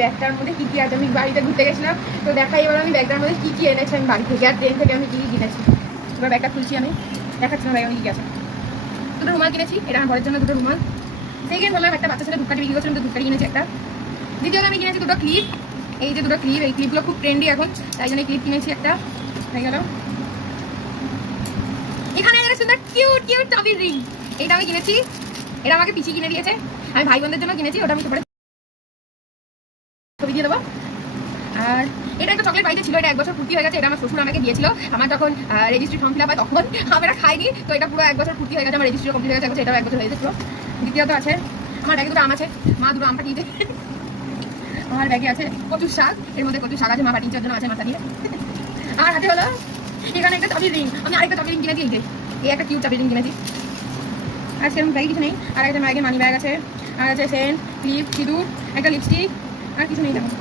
ব্যাগটার মধ্যে কী কী আছে। আমি বাড়িতে ঘুরতে গেছিলাম, তো দেখাই এবার আমি ব্যাগটার মধ্যে কী কী এনেছি আমি বাড়ি থেকে, আর ট্রেন থেকে আমি কী কী কিনেছি। এবার ব্যাগটা খুলছি, আমি দেখাচ্ছি না ব্যাগে আমি কী আছে। দুটো রুমাল কিনেছি, এটা আমার ঘরের জন্য দুটো রুমাল। সেকেন্ড হলাম একটা বাচ্চা ছেলে ধূপকাঠি বিক্রি করছিলাম, তো ধূপকাঠি কিনেছি একটা। দ্বিতীয়ত আমি কিনেছি দুটো ক্লিপ, এই যে দুটো ক্লিপ, এই ক্লিপগুলো খুব ট্রেন্ডি এখন, তাই জন্য ক্লিপ কিনেছি একটা। হয়ে গেল। এখানে একটা সুন্দর কিউট কিউট চাবির রিং, এইটা আমি কিনেছি, এটা আমাকে পিসি কিনে দিয়েছে, আমি ভাই বোনদের জন্য কিনেছি, ওটা আমি পরে ছবি দিয়ে দেবো। আর এটা একটা চকলেট বাড়িতে ছিল, এটা 1 বছর পূর্তি হয়ে গেছে, এটা আমার শ্বশুর আমাকে দিয়েছিল, আমার যখন রেজিস্ট্রি ফর্ম ফিল আপ হয় তখন আমরা খাইনি, তো এটা পুরো 1 বছর পূর্তি হয়ে গেছে, আমার রেজিস্ট্রি কমপ্লিট হয়ে গেছে, এটাও 1 বছর হয়ে গেছে পুরো। দ্বিতীয়ত আছে আমার ব্যাগে দুটো আম আছে, মা দুটো আম পাঠিয়েছে। আমার ব্যাগে আছে কচুর শাক, এর মধ্যে কচুর শাক আছে, মা পাঠিয়েছে জন্য আছে মাথা দিয়ে। আর হাতে হলো এখানে একটা চাবির রিং, আমি আরেকটা চাবির রিং কিনেছি, এই একটা কিউট চাবির রিং কিনেছি। আর সেরকম ব্যাগে কিছু নেই, আর একটা ব্যাগে মানি ব্যাগ আছে, আর আছে সেন্ট, ক্লিপ, সিঁদুর, একটা লিপস্টিক, আর কিছু নেই তেমন।